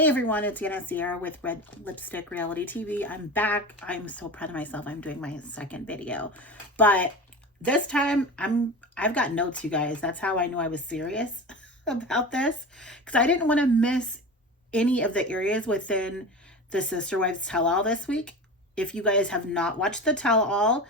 Hey everyone, it's Yana Sierra with Red Lipstick Reality TV. I'm back. I'm so proud of myself. I'm doing my second video. But this time I've got notes, you guys. That's how I knew I was serious about this. Because I didn't want to miss any of the areas within the Sister Wives Tell-All this week. If you guys have not watched the Tell-All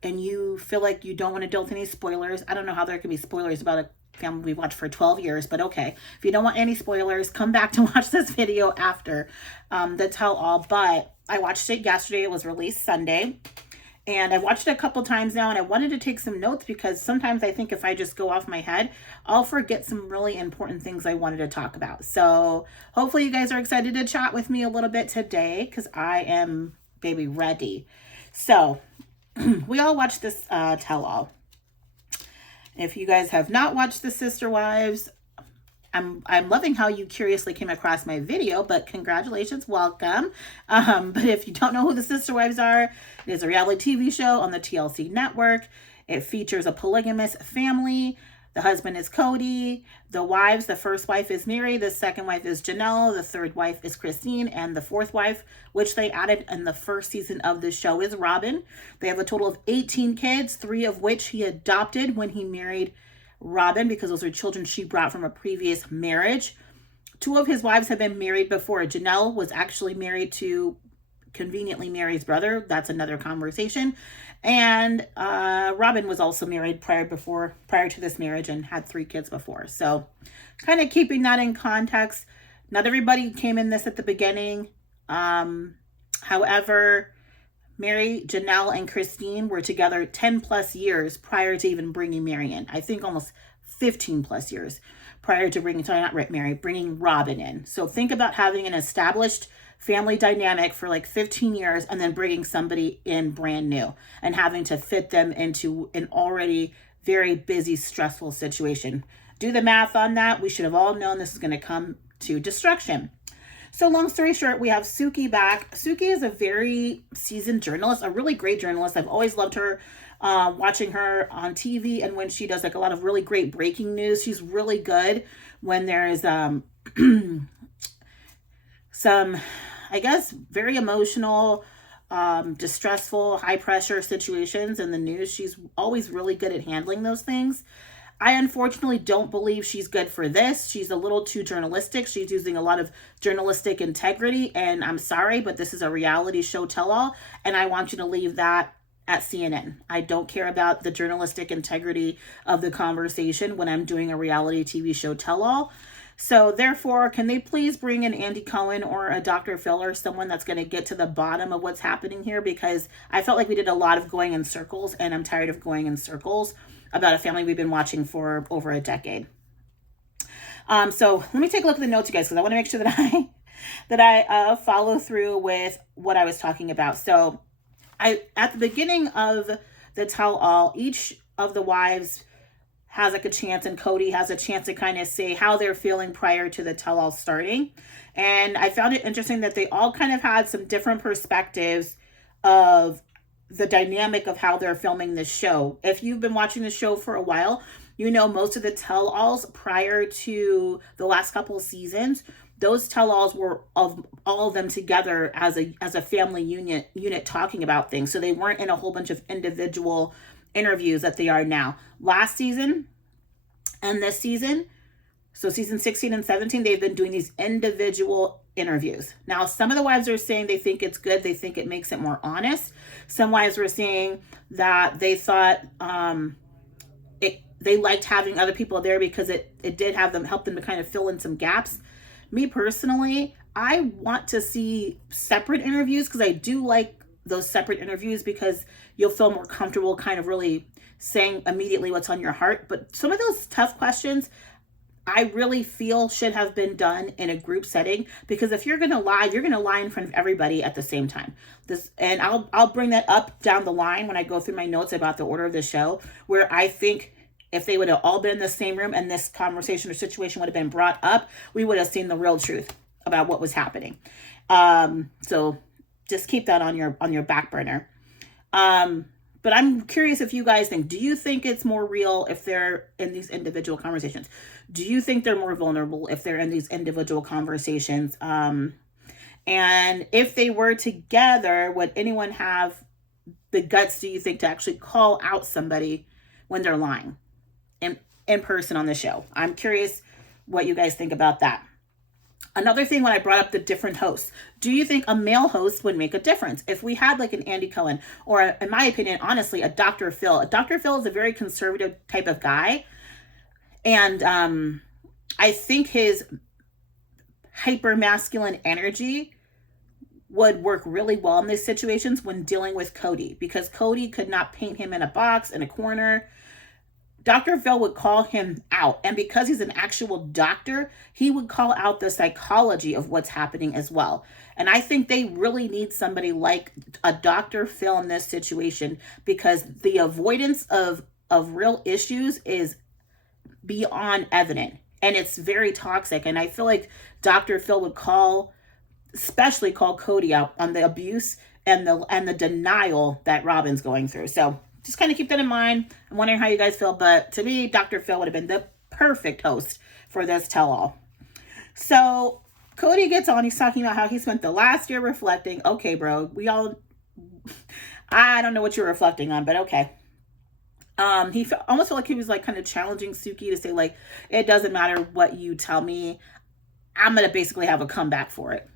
and you feel like you don't want to deal with any spoilers, I don't know how there could be spoilers about a family we've watched for 12 years, but okay. If you don't want any spoilers, come back to watch this video after the tell-all. But I watched it yesterday. It was released Sunday. And I've watched it a couple times now, and I wanted to take some notes because sometimes I think if I just go off my head, I'll forget some really important things I wanted to talk about. So hopefully you guys are excited to chat with me a little bit today because I am, baby, ready. So we all watched this tell-all. If you guys have not watched The Sister Wives, I'm loving how you curiously came across my video, but congratulations, welcome. But if you don't know who the Sister Wives are, it is a reality TV show on the TLC network. It features a polygamous family. The husband is Cody. The wives, the first wife is Mary. The second wife is Janelle. The third wife is Christine. And the fourth wife, which they added in the first season of the show, is Robin. They have a total of 18 kids, 3 of which he adopted when he married Robin because those are children she brought from a previous marriage. 2 of his wives have been married before. Janelle was actually married to conveniently Mary's brother. That's another conversation. And Robin was also married prior to this marriage and had 3 kids before. So kind of keeping that in context. Not everybody came in this at the beginning. However, Mary, Janelle, and Christine were together 10 plus years prior to even bringing Mary in. I think almost 15 plus years prior to bringing Robin in. So think about having an established family dynamic for like 15 years and then bringing somebody in brand new and having to fit them into an already very busy, stressful situation. Do the math on that. We should have all known this is going to come to destruction. So long story short, we have Suki back. Suki is a very seasoned journalist, a really great journalist. I've always loved her, watching her on TV, and when she does like a lot of really great breaking news. She's really good when there's some, I guess, very emotional, distressful, high pressure situations in the news. She's always really good at handling those things. I unfortunately don't believe she's good for this. She's a little too journalistic. She's using a lot of journalistic integrity, and I'm sorry, but this is a reality show tell-all, and I want you to leave that at CNN. I don't care about the journalistic integrity of the conversation when I'm doing a reality TV show tell-all. So therefore, can they please bring in Andy Cohen or a Dr. Phil or someone that's going to get to the bottom of what's happening here? Because I felt like we did a lot of going in circles, and I'm tired of going in circles about a family we've been watching for over a decade. So let me take a look at the notes, you guys, because I want to make sure that I follow through with what I was talking about. So at the beginning of the tell-all, each of the wives has like a chance, and Cody has a chance to kind of say how they're feeling prior to the tell-all starting. And I found it interesting that they all kind of had some different perspectives of the dynamic of how they're filming this show. If you've been watching the show for a while, you know most of the tell-alls prior to the last couple of seasons, those tell-alls were of all of them together as a family unit talking about things. So they weren't in a whole bunch of individual interviews that they are now. Last season and this season, so season 16 and 17, they've been doing these individual interviews. Now, some of the wives are saying they think it's good. They think it makes it more honest. Some wives were saying that they thought they liked having other people there because it did help them to kind of fill in some gaps. Me personally, I want to see separate interviews because I do like those separate interviews because you'll feel more comfortable kind of really saying immediately what's on your heart. But some of those tough questions I really feel should have been done in a group setting, because if you're going to lie, you're going to lie in front of everybody at the same time. And I'll bring that up down the line when I go through my notes about the order of the show, where I think if they would have all been in the same room and this conversation or situation would have been brought up, we would have seen the real truth about what was happening. So just keep that on your back burner. But I'm curious if you guys think, do you think it's more real if they're in these individual conversations? Do you think they're more vulnerable if they're in these individual conversations? And if they were together, would anyone have the guts, do you think, to actually call out somebody when they're lying in person on the show? I'm curious what you guys think about that. Another thing, when I brought up the different hosts, do you think a male host would make a difference? If we had like an Andy Cohen, or in my opinion, honestly, a Dr. Phil. Dr. Phil is a very conservative type of guy. And I think his hyper masculine energy would work really well in these situations when dealing with Cody, because Cody could not paint him in a box, in a corner. Dr. Phil would call him out. And because he's an actual doctor, he would call out the psychology of what's happening as well. And I think they really need somebody like a Dr. Phil in this situation, because the avoidance of real issues is beyond evident. And it's very toxic. And I feel like Dr. Phil would especially call Cody out on the abuse and the denial that Robin's going through. So just kind of keep that in mind. I'm wondering how you guys feel, but to me, Dr. Phil would have been the perfect host for this tell-all. So Cody gets on. He's talking about how he spent the last year reflecting. Okay, bro, I don't know what you're reflecting on, but okay. He almost felt like he was like kind of challenging Suki to say, like, it doesn't matter what you tell me, I'm going to basically have a comeback for it.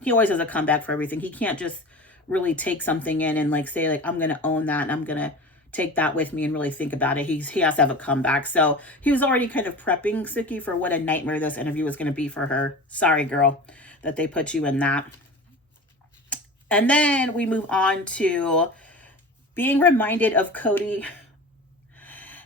He always has a comeback for everything. He can't just really take something in and like say, like, I'm going to own that and I'm going to take that with me and really think about it. He has to have a comeback. So he was already kind of prepping Suki for what a nightmare this interview was going to be for her. Sorry, girl, that they put you in that. And then we move on to being reminded of Cody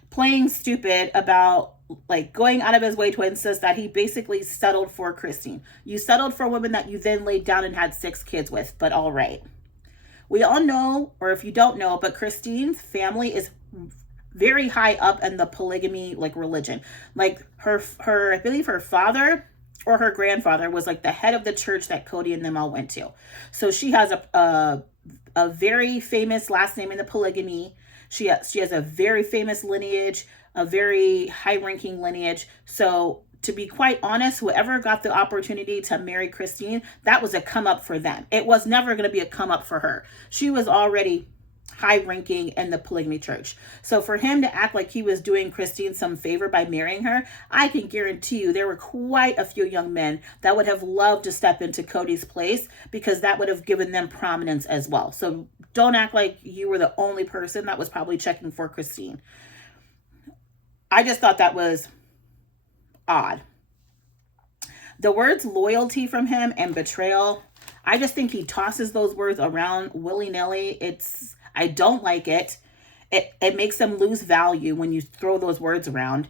playing stupid about like going out of his way to insist that he basically settled for Christine. You settled for a woman that you then laid down and had 6 kids with, but all right. We all know, or if you don't know, but Christine's family is very high up in the polygamy like religion. Like her I believe her father or her grandfather was like the head of the church that Cody and them all went to. So she has a very famous last name in the polygamy. She has a very famous lineage, a very high-ranking lineage. So to be quite honest, whoever got the opportunity to marry Christine, that was a come up for them. It was never going to be a come up for her. She was already high-ranking in the polygamy church. So for him to act like he was doing Christine some favor by marrying her, I can guarantee you there were quite a few young men that would have loved to step into Cody's place, because that would have given them prominence as well. So don't act like you were the only person that was probably checking for Christine. I just thought that was odd. The words loyalty from him and betrayal, I just think he tosses those words around willy-nilly. I don't like it. It makes them lose value when you throw those words around.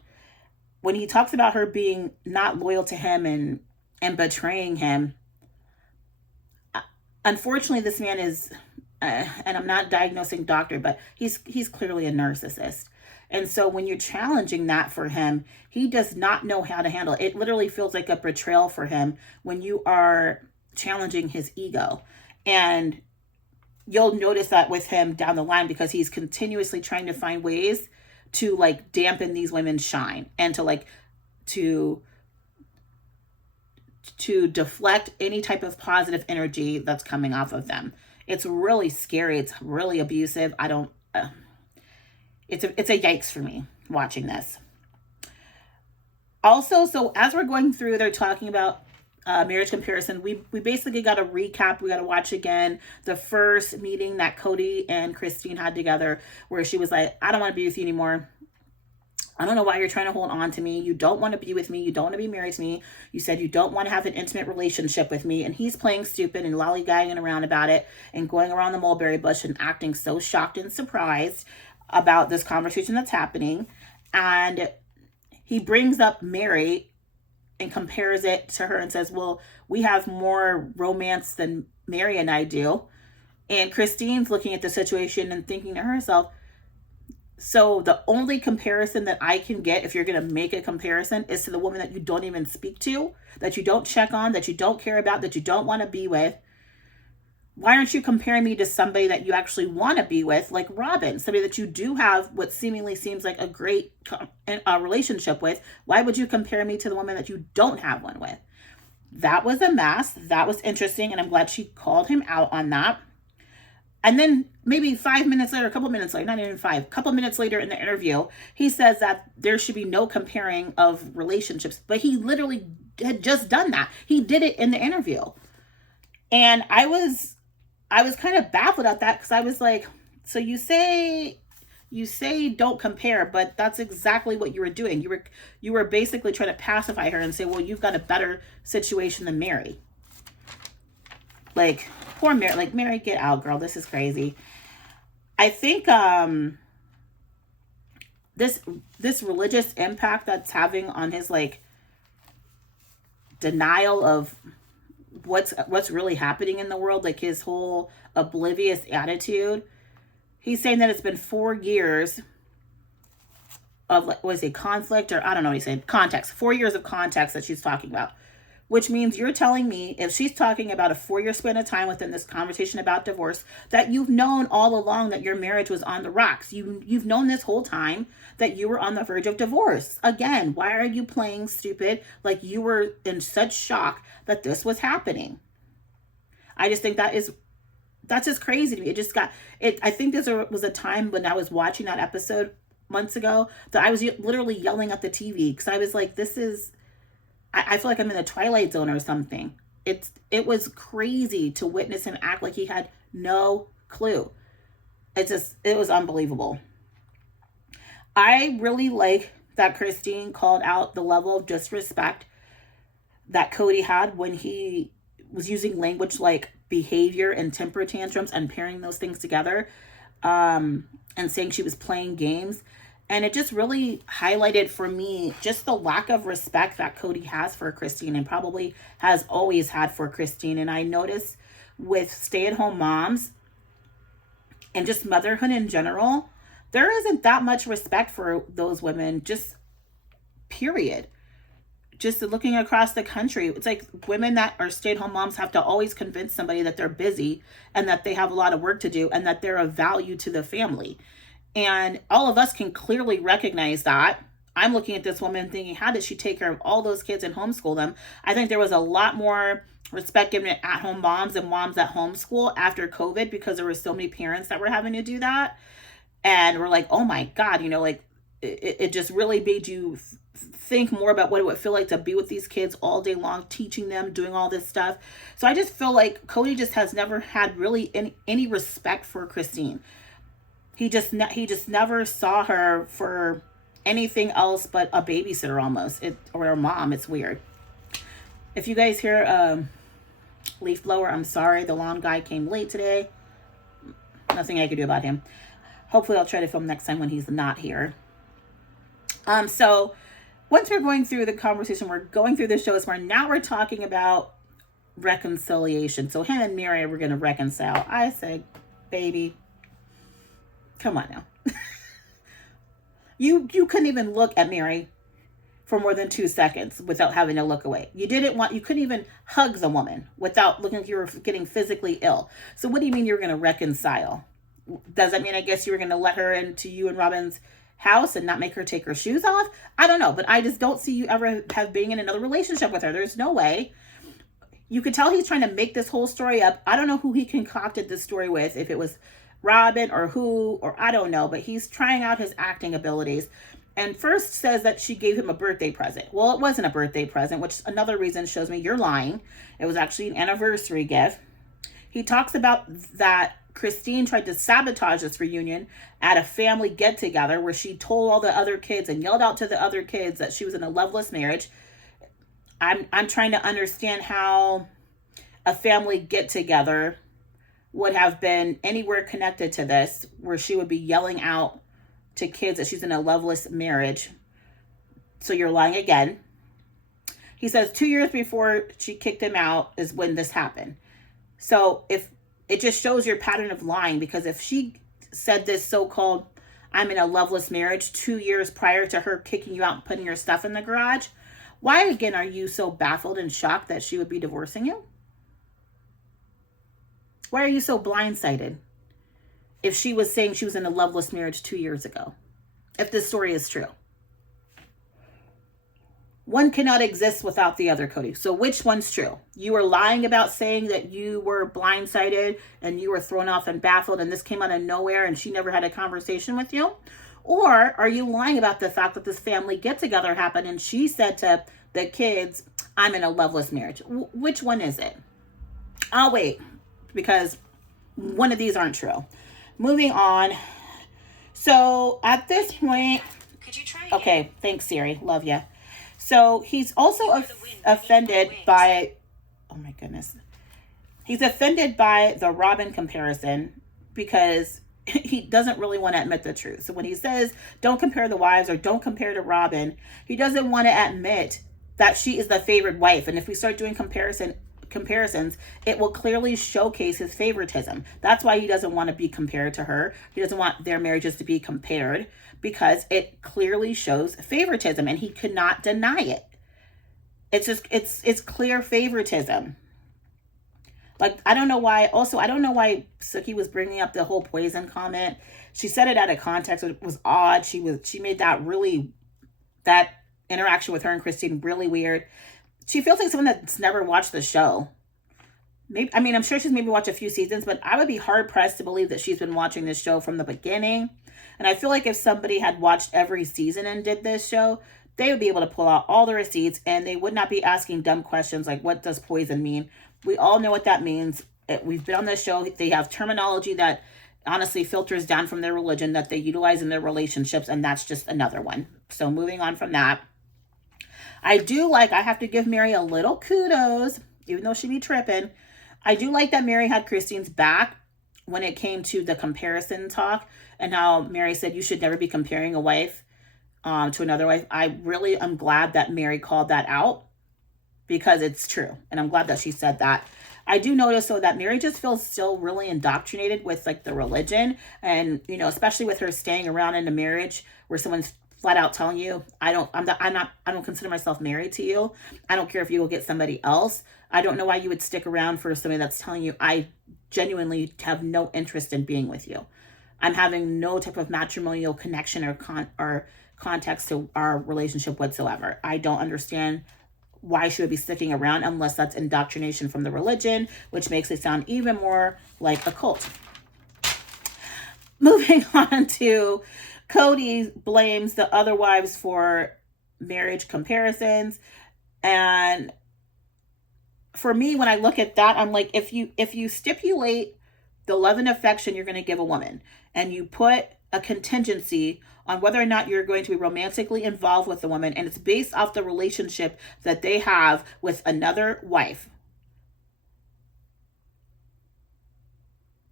When he talks about her being not loyal to him and betraying him, unfortunately, this man is, and I'm not diagnosing doctor, but he's clearly a narcissist. And so when you're challenging that for him, he does not know how to handle it. It literally feels like a betrayal for him when you are challenging his ego. And you'll notice that with him down the line, because he's continuously trying to find ways to like dampen these women's shine and to like to deflect any type of positive energy that's coming off of them. It's really scary. It's really abusive. It's a yikes for me watching this. Also, so as we're going through, they're talking about marriage comparison. We basically got a recap. We got to watch again the first meeting that Cody and Christine had together, where she was like, I don't want to be with you anymore. I don't know why you're trying to hold on to me. You don't want to be with me. You don't want to be married to me. You said you don't want to have an intimate relationship with me. And he's playing stupid and lollygagging around about it and going around the mulberry bush and acting so shocked and surprised about this conversation that's happening. And he brings up Mary and compares it to her and says, well, we have more romance than Mary and I do. And Christine's looking at the situation and thinking to herself, so the only comparison that I can get, if you're going to make a comparison, is to the woman that you don't even speak to, that you don't check on, that you don't care about, that you don't want to be with. Why aren't you comparing me to somebody that you actually want to be with, like Robin, somebody that you do have what seemingly seems like a great relationship with? Why would you compare me to the woman that you don't have one with? That was a mess. That was interesting, and I'm glad she called him out on that. And then maybe 5 minutes later, a couple minutes later, not even 5, a couple minutes later in the interview, he says that there should be no comparing of relationships. But he literally had just done that. He did it in the interview. And I was kind of baffled at that, because I was like, so you say don't compare, but that's exactly what you were doing. You were basically trying to pacify her and say, well, you've got a better situation than Mary. Like, poor Mary. Like, Mary, get out, girl. This is crazy. I think this religious impact that's having on his, like, denial of what's really happening in the world, like his whole oblivious attitude. He's saying that it's been 4 years of, like, was it conflict, or I don't know what he's saying, context. 4 years of context that she's talking about. Which means you're telling me, if she's talking about a 4-year span of time within this conversation about divorce, that you've known all along that your marriage was on the rocks. You've known this whole time that you were on the verge of divorce. Again, why are you playing stupid like you were in such shock that this was happening? I just think that's just crazy to me. I think there was a time when I was watching that episode months ago that I was literally yelling at the TV, because I was like, I feel like I'm in the Twilight Zone or something. It was crazy to witness him act like he had no clue. It was unbelievable. I really like that Christine called out the level of disrespect that Cody had when he was using language like behavior and temper tantrums and pairing those things together, and saying she was playing games. And it just really highlighted for me just the lack of respect that Cody has for Christine, and probably has always had for Christine. And I notice with stay-at-home moms and just motherhood in general, there isn't that much respect for those women, just period. Just looking across the country, it's like women that are stay-at-home moms have to always convince somebody that they're busy and that they have a lot of work to do and that they're of value to the family. And all of us can clearly recognize that. I'm looking at this woman thinking, how did she take care of all those kids and homeschool them? I think there was a lot more respect given to at-home moms and moms at homeschool after COVID, because there were so many parents that were having to do that. And we're like, oh my God, like it just really made you think more about what it would feel like to be with these kids all day long, teaching them, doing all this stuff. So I just feel like Cody just has never had really any respect for Christine. He just never saw her for anything else but a babysitter almost, or a mom. It's weird. If you guys hear leaf blower, I'm sorry. The lawn guy came late today. Nothing I could do about him. Hopefully I'll try to film next time when he's not here. So once we're going through the conversation, we're going through the shows where now we're talking about reconciliation. So him and Mary were going to reconcile. I said, baby, come on now. You couldn't even look at Mary for more than 2 seconds without having to look away. You couldn't even hug the woman without looking like you were getting physically ill. So what do you mean you were going to reconcile? Does that mean, I guess, you were going to let her into you and Robin's house and not make her take her shoes off? I don't know, but I just don't see you ever have being in another relationship with her. There's no way. You could tell he's trying to make this whole story up. I don't know who he concocted this story with, if it was Robin or who, or I don't know, but he's trying out his acting abilities. And first says that she gave him a birthday present. Well, it wasn't a birthday present, which another reason shows me you're lying. It was actually an anniversary gift. He talks about that Christine tried to sabotage this reunion at a family get-together where she told all the other kids and yelled out to the other kids that she was in a loveless marriage. I'm trying to understand how a family get-together would have been anywhere connected to this, where she would be yelling out to kids that she's in a loveless marriage. So you're lying again. He says 2 years before she kicked him out is when this happened. So if it just shows your pattern of lying, because if she said this so-called I'm in a loveless marriage 2 years prior to her kicking you out and putting your stuff in the garage, why again are you so baffled and shocked that she would be divorcing you? Why are you so blindsided if she was saying she was in a loveless marriage 2 years ago? If this story is true. One cannot exist without the other, Cody. So which one's true? You were lying about saying that you were blindsided and you were thrown off and baffled and this came out of nowhere and she never had a conversation with you? Or are you lying about the fact that this family get-together happened and she said to the kids, I'm in a loveless marriage? Which one is it? I'll wait because one of these aren't true. Moving on. So at this point, okay, thanks Siri, love ya. So he's also offended by, oh my goodness. He's offended by the Robin comparison because he doesn't really want to admit the truth. So when he says, don't compare the wives or don't compare to Robin, he doesn't want to admit that she is the favored wife. And if we start doing comparisons, it will clearly showcase his favoritism. That's why he doesn't want to be compared to her. He doesn't want their marriages to be compared because it clearly shows favoritism and he could not deny it. It's just, it's clear favoritism. Like, I don't know why Suki was bringing up the whole poison comment. She said it out of context. It was odd. She made that interaction with her and Christine really weird. She feels like someone that's never watched the show. Maybe, I mean, I'm sure she's maybe watched a few seasons, but I would be hard pressed to believe that she's been watching this show from the beginning. And I feel like if somebody had watched every season and did this show, they would be able to pull out all the receipts and they would not be asking dumb questions like, what does poison mean? We all know what that means. We've been on this show. They have terminology that honestly filters down from their religion that they utilize in their relationships. And that's just another one. So moving on from that. I have to give Mary a little kudos, even though she be tripping. I do like that Mary had Christine's back when it came to the comparison talk and how Mary said you should never be comparing a wife to another wife. I really am glad that Mary called that out because it's true. And I'm glad that she said that. I do notice though that Mary just feels still really indoctrinated with like the religion and, you know, especially with her staying around in a marriage where someone's flat out telling you, I don't consider myself married to you. I don't care if you go get somebody else. I don't know why you would stick around for somebody that's telling you, I genuinely have no interest in being with you. I'm having no type of matrimonial connection or context to our relationship whatsoever. I don't understand why she would be sticking around unless that's indoctrination from the religion, which makes it sound even more like a cult. Moving on to Cody blames the other wives for marriage comparisons. And for me, when I look at that, I'm like, if you stipulate the love and affection you're going to give a woman and you put a contingency on whether or not you're going to be romantically involved with the woman and it's based off the relationship that they have with another wife,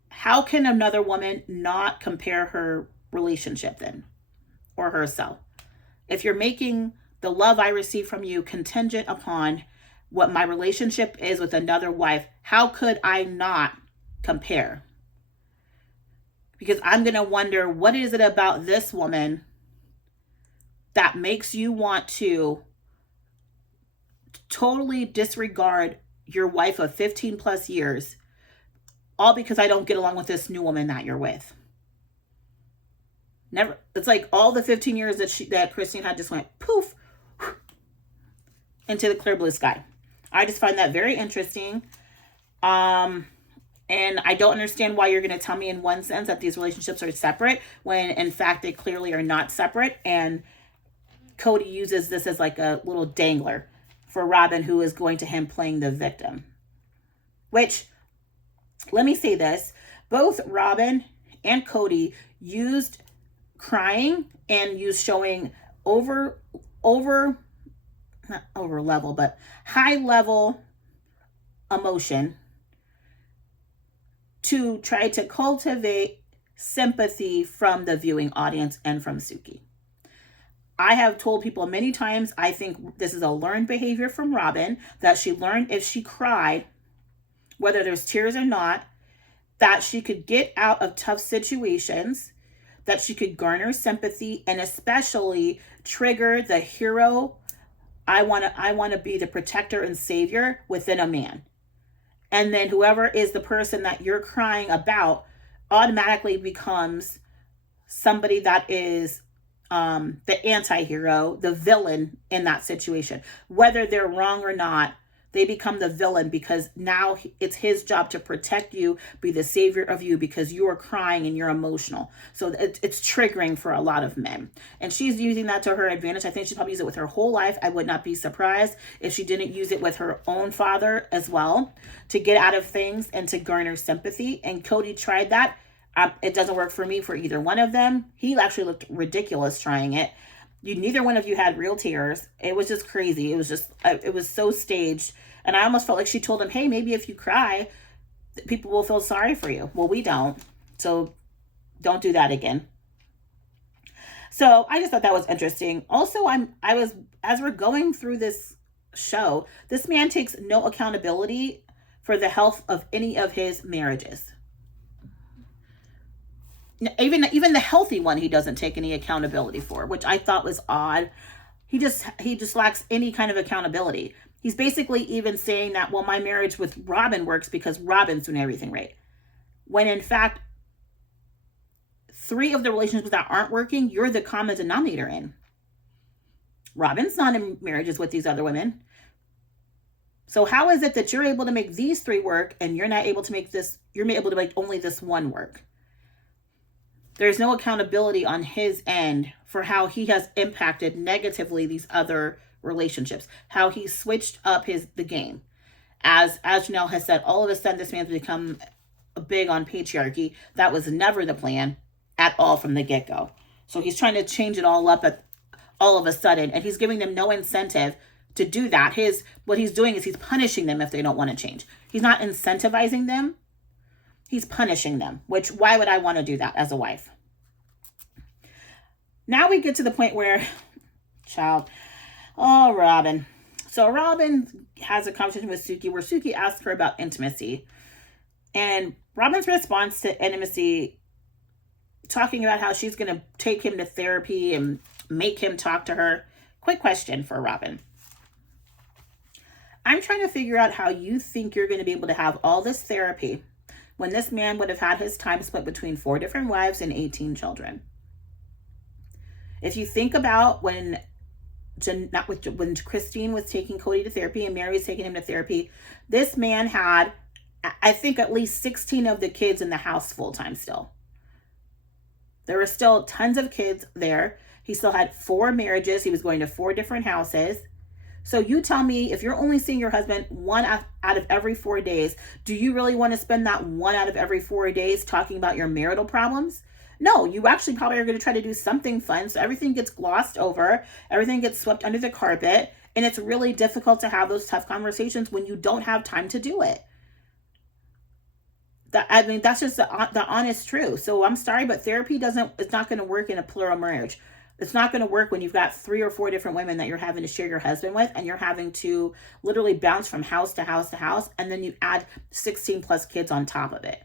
how can another woman not compare her relationship then or herself? If you're making the love I receive from you contingent upon what my relationship is with another wife, how could I not compare? Because I'm going to wonder, what is it about this woman that makes you want to totally disregard your wife of 15 plus years, all because I don't get along with this new woman that you're with? Never. It's like all the 15 years that Christine had just went poof into the clear blue sky. I just find that very interesting. And I don't understand why you're going to tell me in one sense that these relationships are separate when in fact they clearly are not separate. And Cody uses this as like a little dangler for Robin, who is going to him playing the victim. Which, let me say this, both Robin and Cody used crying and used showing not over level, but high level emotion to try to cultivate sympathy from the viewing audience and from Suki. I have told people many times, I think this is a learned behavior from Robin, that she learned if she cried, whether there's tears or not, that she could get out of tough situations, that she could garner sympathy, and especially trigger the hero, I want to be the protector and savior within a man. And then whoever is the person that you're crying about automatically becomes somebody that is the anti-hero, the villain in that situation. Whether they're wrong or not, they become the villain because now it's his job to protect you, be the savior of you because you are crying and you're emotional. So it's triggering for a lot of men. And she's using that to her advantage. I think she probably used it with her whole life. I would not be surprised if she didn't use it with her own father as well to get out of things and to garner sympathy. And Cody tried that. It doesn't work for me for either one of them. He actually looked ridiculous trying it. Neither one of you had real tears. It was just crazy. It was so staged. And I almost felt like she told him, hey, maybe if you cry, people will feel sorry for you. Well, we don't. So don't do that again. So I just thought that was interesting. Also, as we're going through this show, this man takes no accountability for the health of any of his marriages. Even the healthy one, he doesn't take any accountability for, which I thought was odd. He just lacks any kind of accountability. He's basically even saying that, well, my marriage with Robin works because Robin's doing everything right. When in fact, 3 of the relationships that aren't working, you're the common denominator in. Robin's not in marriages with these other women. So how is it that you're able to make these 3 work and you're not able to make you're able to make only this one work? There's no accountability on his end for how he has impacted negatively these other relationships, how he switched up the game. As Janelle has said, all of a sudden this man's become big on patriarchy. That was never the plan at all from the get-go. So he's trying to change it all up all of a sudden, and he's giving them no incentive to do that. What he's doing is he's punishing them if they don't want to change. He's not incentivizing them. He's punishing them, which why would I want to do that as a wife? Now we get to the point where, Robin. So Robin has a conversation with Suki where Suki asks her about intimacy. And Robin's response to intimacy, talking about how she's going to take him to therapy and make him talk to her. Quick question for Robin. I'm trying to figure out how you think you're going to be able to have all this therapy when this man would have had his time split between 4 different wives and 18 children. If you think about when Christine was taking Cody to therapy and Mary was taking him to therapy, this man had, I think, at least 16 of the kids in the house full-time still. There were still tons of kids there. He still had 4 marriages. He was going to 4 different houses. So you tell me, if you're only seeing your husband 1 out of every 4 days, do you really want to spend that 1 out of every 4 days talking about your marital problems? No, you actually probably are going to try to do something fun. So everything gets glossed over, everything gets swept under the carpet. And it's really difficult to have those tough conversations when you don't have time to do it. That's just the honest truth. So I'm sorry, but therapy it's not going to work in a plural marriage. It's not going to work when you've got 3 or 4 different women that you're having to share your husband with, and you're having to literally bounce from house to house to house, and then you add 16 plus kids on top of it.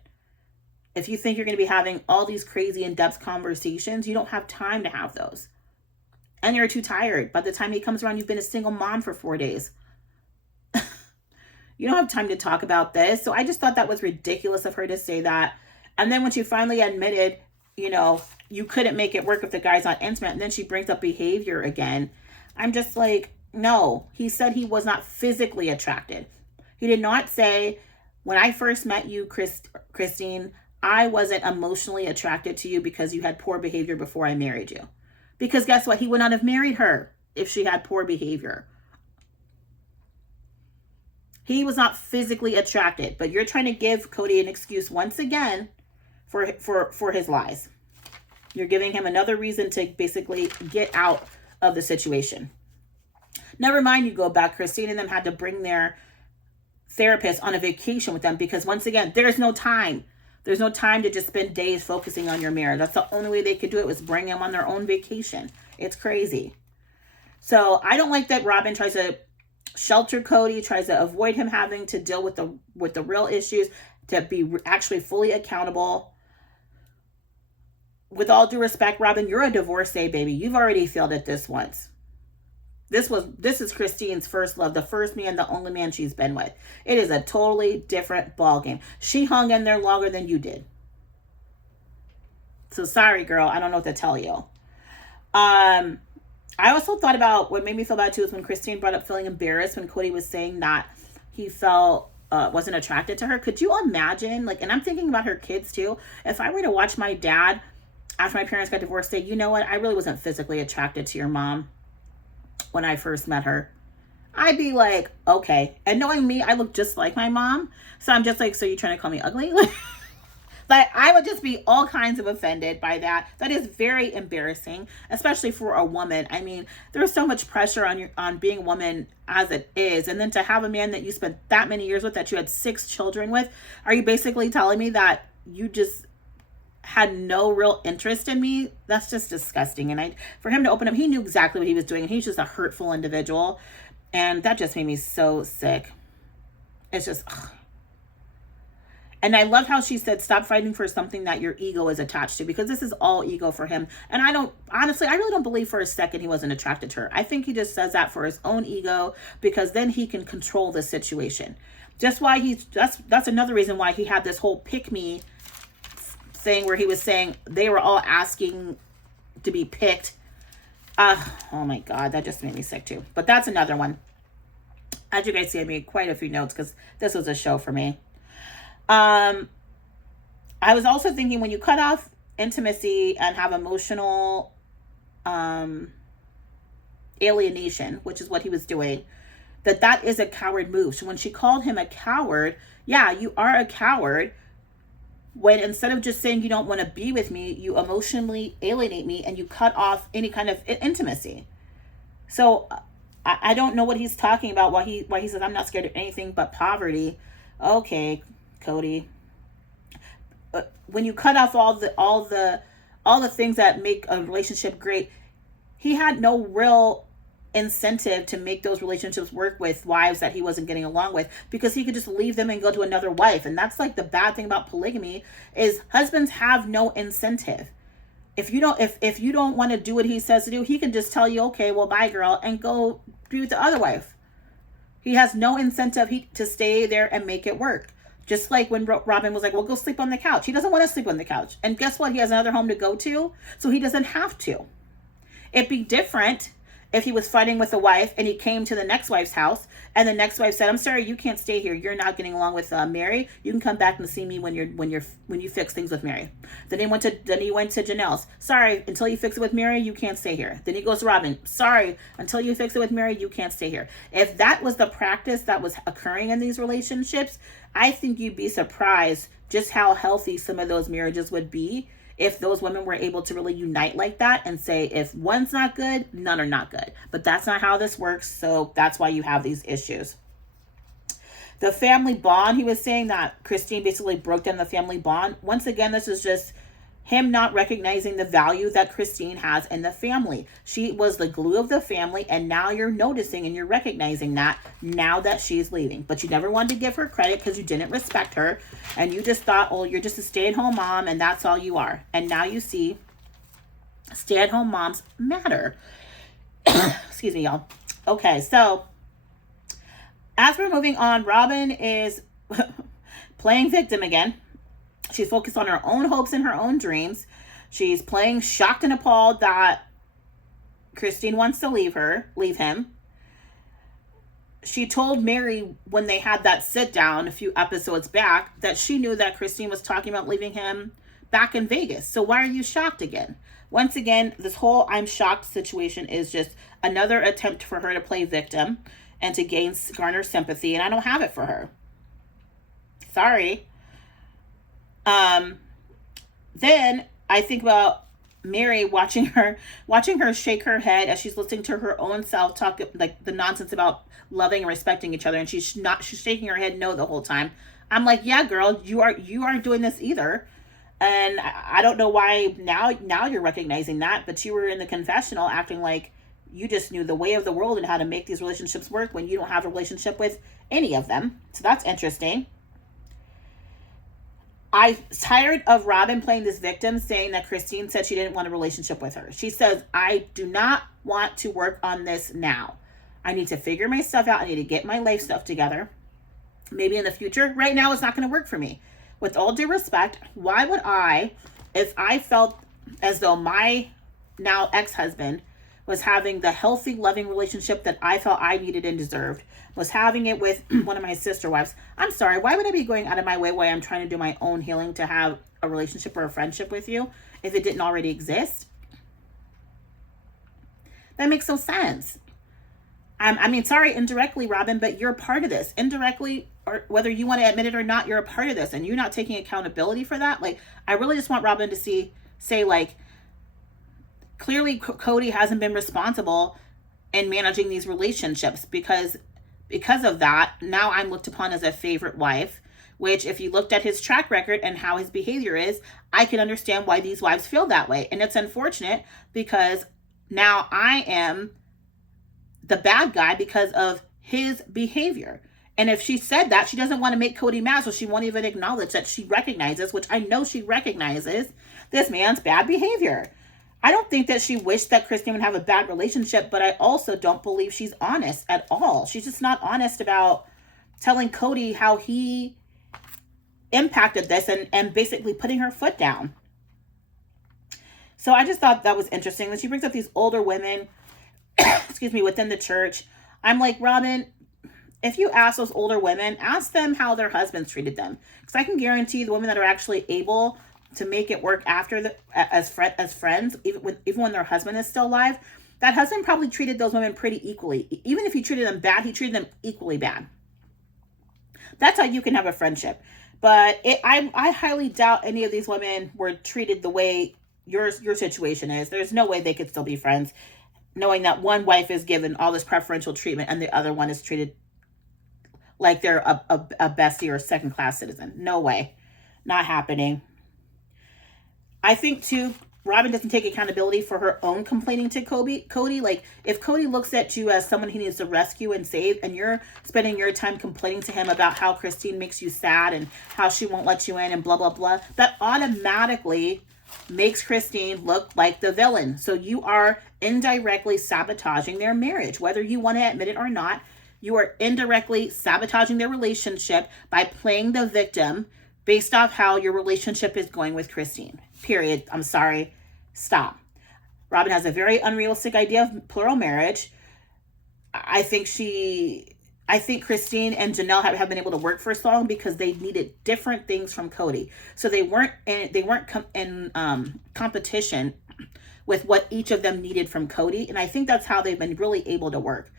If you think you're going to be having all these crazy in-depth conversations, you don't have time to have those. And you're too tired. By the time he comes around, you've been a single mom for 4 days. You don't have time to talk about this. So I just thought that was ridiculous of her to say that. And then when she finally admitted, you couldn't make it work if the guy's not intimate, and then she brings up behavior again. I'm just like, no. He said he was not physically attracted. He did not say, when I first met you, Christine, I wasn't emotionally attracted to you because you had poor behavior before I married you. Because guess what? He would not have married her if she had poor behavior. He was not physically attracted, but you're trying to give Cody an excuse once again for his lies. You're giving him another reason to basically get out of the situation. Never mind, you go back. Christine and them had to bring their therapist on a vacation with them because, once again, there's no time. There's no time to just spend days focusing on your marriage. That's the only way they could do it, was bring them on their own vacation. It's crazy. So I don't like that Robin tries to shelter Cody, tries to avoid him having to deal with the real issues, to be actually fully accountable. With all due respect, Robin, you're a divorcee, baby. You've already failed at this once. This is Christine's first love, the first man, the only man she's been with. It is a totally different ballgame. She hung in there longer than you did. So sorry, girl. I don't know what to tell you. I also thought about what made me feel bad too is when Christine brought up feeling embarrassed when Cody was saying that he felt wasn't attracted to her. Could you imagine? Like, and I'm thinking about her kids too. If I were to watch my dad after my parents got divorced say, you know what, I really wasn't physically attracted to your mom when I first met her, I'd be like, okay. And knowing me, I look just like my mom. So I'm just like, so you're trying to call me ugly? Like, I would just be all kinds of offended by that. That is very embarrassing, especially for a woman. I mean, there's so much pressure on being a woman as it is. And then to have a man that you spent that many years with, that you had 6 children with, are you basically telling me that you just had no real interest in me? That's just disgusting. And for him to open up, he knew exactly what he was doing. And he's just a hurtful individual. And that just made me so sick. It's just... ugh. And I love how she said, stop fighting for something that your ego is attached to, because this is all ego for him. And I really don't believe for a second he wasn't attracted to her. I think he just says that for his own ego, because then he can control the situation. Just why that's another reason why he had this whole pick me thing where he was saying they were all asking to be picked. Oh my God, that just made me sick too. But that's another one. As you guys see, I made quite a few notes because this was a show for me. I was also thinking, when you cut off intimacy and have emotional alienation, which is what he was doing, that is a coward move. So when she called him a coward, yeah, you are a coward. When instead of just saying you don't want to be with me, you emotionally alienate me and you cut off any kind of intimacy. So I don't know what he's talking about. Why he says I'm not scared of anything but poverty. Okay, Cody. When you cut off all the things that make a relationship great, he had no real incentive to make those relationships work with wives that he wasn't getting along with, because he could just leave them and go to another wife. And that's like the bad thing about polygamy, is husbands have no incentive. If you don't want to do what he says to do, he can just tell you, okay, well, bye, girl, and go be with the other wife. He has no incentive to stay there and make it work. Just like when Robin was like, well, go sleep on the couch. He doesn't want to sleep on the couch. And guess what? He has another home to go to, so he doesn't have to. It'd be different if he was fighting with a wife and he came to the next wife's house and the next wife said, I'm sorry, you can't stay here. You're not getting along with Mary. You can come back and see me when you fix things with Mary. Then he went to Janelle's. Sorry, until you fix it with Mary, you can't stay here. Then he goes to Robin. Sorry, until you fix it with Mary, you can't stay here. If that was the practice that was occurring in these relationships, I think you'd be surprised just how healthy some of those marriages would be if those women were able to really unite like that and say, if one's not good, none are not good. But that's not how this works, so that's why you have these issues. The family bond, he was saying that Christine basically broke down the family bond. Once again, this is just him not recognizing the value that Christine has in the family. She was the glue of the family, and now you're noticing and you're recognizing that now that she's leaving. But you never wanted to give her credit because you didn't respect her, and you just thought, oh, you're just a stay-at-home mom, and that's all you are. And now you see stay-at-home moms matter. Excuse me, y'all. Okay, so as we're moving on, Robin is playing victim again. She's focused on her own hopes and her own dreams. She's playing shocked and appalled that Christine wants to leave him. She told Mary when they had that sit down a few episodes back that she knew that Christine was talking about leaving him back in Vegas. So why are you shocked again? Once again, this whole I'm shocked situation is just another attempt for her to play victim and to garner sympathy. And I don't have it for her. Sorry. Then I think about Mary watching her shake her head as she's listening to her own self talk like the nonsense about loving and respecting each other, and she's shaking her head no the whole time. I'm like, yeah, girl, you aren't doing this either. And I don't know why now you're recognizing that, but you were in the confessional acting like you just knew the way of the world and how to make these relationships work when you don't have a relationship with any of them. So that's interesting. I'm tired of Robin playing this victim, saying that Christine said she didn't want a relationship with her. She says, I do not want to work on this now. I need to figure my stuff out. I need to get my life stuff together. Maybe in the future. Right now, it's not going to work for me. With all due respect, why would I, if I felt as though my now ex-husband was having the healthy, loving relationship that I felt I needed and deserved, was having it with one of my sister wives, I'm sorry, why would I be going out of my way while I'm trying to do my own healing to have a relationship or a friendship with you if it didn't already exist? That makes no sense. I mean, sorry, indirectly, Robin, but you're a part of this. Indirectly, or whether you want to admit it or not, you're a part of this, and you're not taking accountability for that. Like, I really just want Robin to say, like, clearly Cody hasn't been responsible in managing these relationships because of that, now I'm looked upon as a favorite wife, which if you looked at his track record and how his behavior is, I can understand why these wives feel that way. And it's unfortunate because now I am the bad guy because of his behavior. And if she said that, she doesn't want to make Cody mad, so she won't even acknowledge that she recognizes, which I know she recognizes, this man's bad behavior. I don't think that she wished that Christine would have a bad relationship, but I also don't believe she's honest at all. She's just not honest about telling Cody how he impacted this and basically putting her foot down. So I just thought that was interesting. When she brings up these older women, excuse me, within the church, I'm like, Robin, if you ask those older women, ask them how their husbands treated them. Because I can guarantee the women that are actually able to make it work after as friends, even when their husband is still alive, that husband probably treated those women pretty equally. Even if he treated them bad, he treated them equally bad. That's how you can have a friendship. But I highly doubt any of these women were treated the way your situation is. There's no way they could still be friends, knowing that one wife is given all this preferential treatment and the other one is treated like they're a bestie or a second-class citizen. No way. Not happening. I think, too, Robin doesn't take accountability for her own complaining to Cody. Like, if Cody looks at you as someone he needs to rescue and save, and you're spending your time complaining to him about how Christine makes you sad and how she won't let you in and blah, blah, blah, that automatically makes Christine look like the villain. So you are indirectly sabotaging their marriage. Whether you want to admit it or not, you are indirectly sabotaging their relationship by playing the victim based off how your relationship is going with Christine. Period. I'm sorry. Stop. Robin has a very unrealistic idea of plural marriage. I think Christine and Janelle have been able to work for so long because they needed different things from Cody. So they weren't in competition with what each of them needed from Cody. And I think that's how they've been really able to work.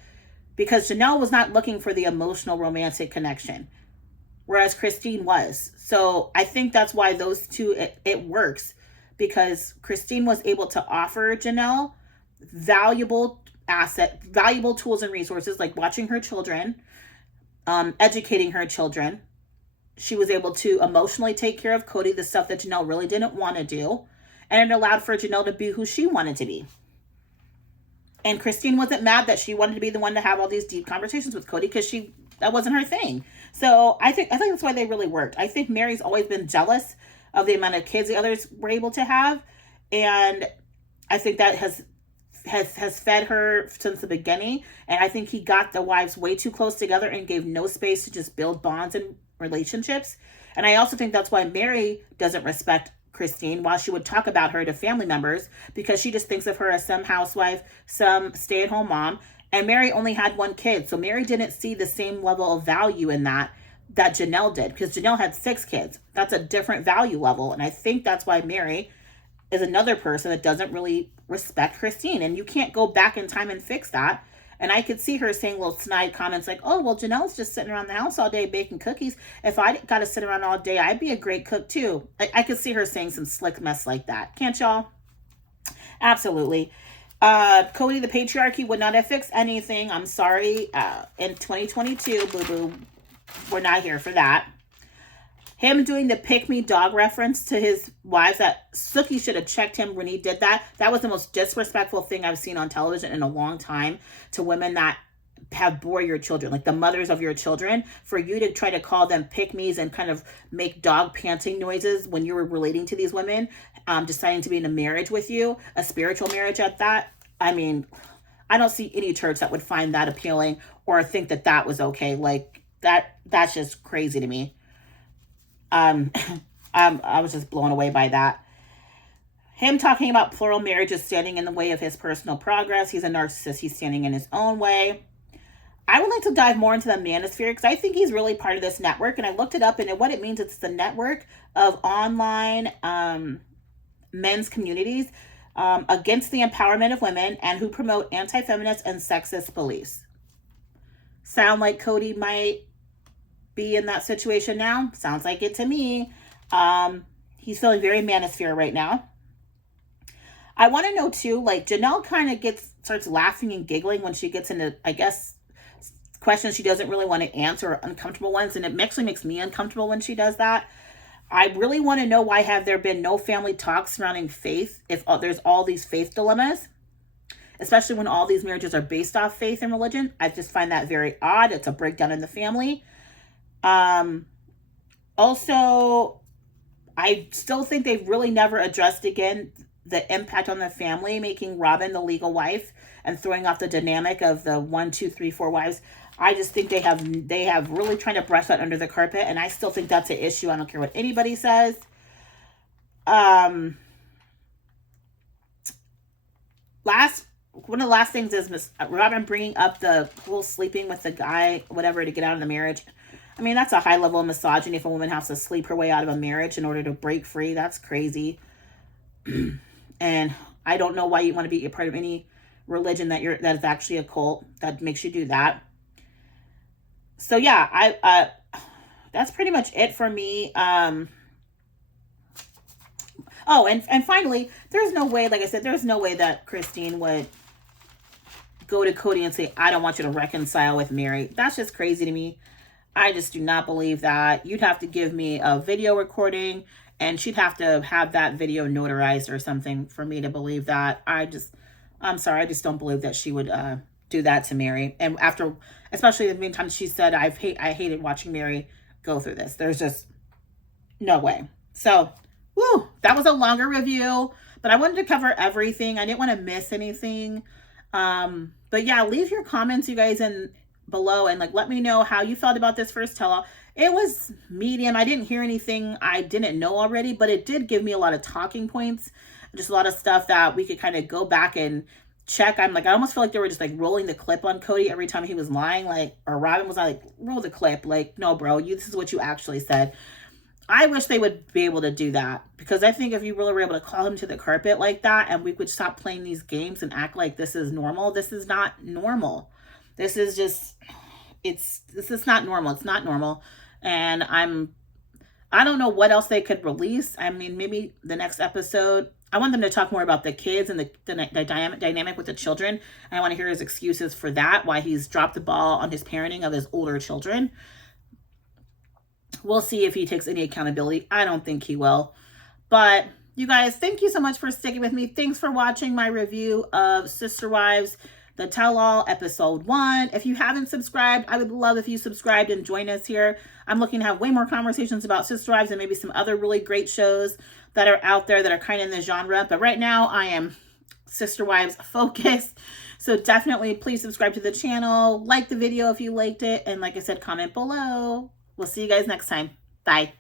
Because Janelle was not looking for the emotional romantic connection, whereas Christine was. So I think that's why those two, it works, because Christine was able to offer Janelle valuable tools and resources, like watching her children, educating her children. She was able to emotionally take care of Cody, the stuff that Janelle really didn't want to do, and it allowed for Janelle to be who she wanted to be. And Christine wasn't mad that she wanted to be the one to have all these deep conversations with Cody, because that wasn't her thing. So I think that's why they really worked. I think Mary's always been jealous of the amount of kids the others were able to have. And I think that has fed her since the beginning. And I think he got the wives way too close together and gave no space to just build bonds and relationships. And I also think that's why Mary doesn't respect Christine while she would talk about her to family members, because she just thinks of her as some housewife, some stay-at-home mom. And Mary only had one kid. So Mary didn't see the same level of value in that Janelle did, because Janelle had 6 kids. That's a different value level. And I think that's why Mary is another person that doesn't really respect Christine. And you can't go back in time and fix that. And I could see her saying little snide comments like, oh, well, Janelle's just sitting around the house all day baking cookies. If I got to sit around all day, I'd be a great cook too. I could see her saying some slick mess like that. Can't y'all? Absolutely. Cody, the patriarchy would not have fixed anything. I'm sorry. In 2022, boo-boo, we're not here for that. Him doing the pick me dog reference to his wives, that Sookie should have checked him when he did that. That was the most disrespectful thing I've seen on television in a long time to women that have bore your children, like the mothers of your children. For you to try to call them pick me's and kind of make dog panting noises when you were relating to these women, deciding to be in a marriage with you, a spiritual marriage at that. I mean, I don't see any church that would find that appealing or think that that was okay. Like that's just crazy to me. Um, I was just blown away by that. Him talking about plural marriages standing in the way of his personal progress. He's a narcissist. He's standing in his own way. I would like to dive more into the manosphere because I think he's really part of this network. And I looked it up, and what it means, it's the network of online men's communities against the empowerment of women and who promote anti-feminist and sexist beliefs. Sound like Cody might be in that situation now? Sounds like it to me. He's feeling very manosphere right now. I want to know too, like Janelle kind of starts laughing and giggling when she gets into, I guess, questions she doesn't really want to answer, or uncomfortable ones, and it actually makes me uncomfortable when she does that. I really want to know, why have there been no family talks surrounding faith if there's all these faith dilemmas, especially when all these marriages are based off faith and religion. I just find that very odd. It's a breakdown in the family. Also, I still think they've really never addressed again the impact on the family, making Robin the legal wife and throwing off the dynamic of the 1, 2, 3, 4 wives. I just think they have really trying to brush that under the carpet, and I still think that's an issue. I don't care what anybody says. One of the last things is Robin bringing up the whole sleeping with the guy, whatever, to get out of the marriage. I mean, that's a high level of misogyny. If a woman has to sleep her way out of a marriage in order to break free, that's crazy. And I don't know why you want to be a part of any religion that is actually a cult that makes you do that. So yeah, I that's pretty much it for me. Oh, and finally, there's no way, like I said, there's no way that Christine would go to Cody and say, I don't want you to reconcile with Mary. That's just crazy to me. I just do not believe that. You'd have to give me a video recording, and she'd have to have that video notarized or something for me to believe that. I'm sorry, I just don't believe that she would do that to Mary. And after, especially the meantime, she said, I hated watching Mary go through this. There's just no way. So, woo, that was a longer review, but I wanted to cover everything. I didn't want to miss anything. But yeah, leave your comments, you guys, in below, and like let me know how you felt about this first tell-all. It was medium. I didn't hear anything I didn't know already, but it did give me a lot of talking points, just a lot of stuff that we could kind of go back and check. I almost feel like they were just like rolling the clip on Cody every time he was lying, like, or Robin was like, roll the clip. Like, no, bro, this is what you actually said. I wish they would be able to do that, because I think if you really were able to call him to the carpet like that, and we could stop playing these games and act like this is normal. This is not normal. This is just, this is not normal. It's not normal. And I don't know what else they could release. I mean, maybe the next episode, I want them to talk more about the kids and the dynamic with the children. I want to hear his excuses for that, why he's dropped the ball on his parenting of his older children. We'll see if he takes any accountability. I don't think he will. But you guys, thank you so much for sticking with me. Thanks for watching my review of Sister Wives, the Tell-All, episode 1. If you haven't subscribed, I would love if you subscribed and join us here. I'm looking to have way more conversations about Sister Wives and maybe some other really great shows that are out there that are kind of in the genre. But right now, I am Sister Wives focused. So definitely please subscribe to the channel. Like the video if you liked it. And like I said, comment below. We'll see you guys next time. Bye.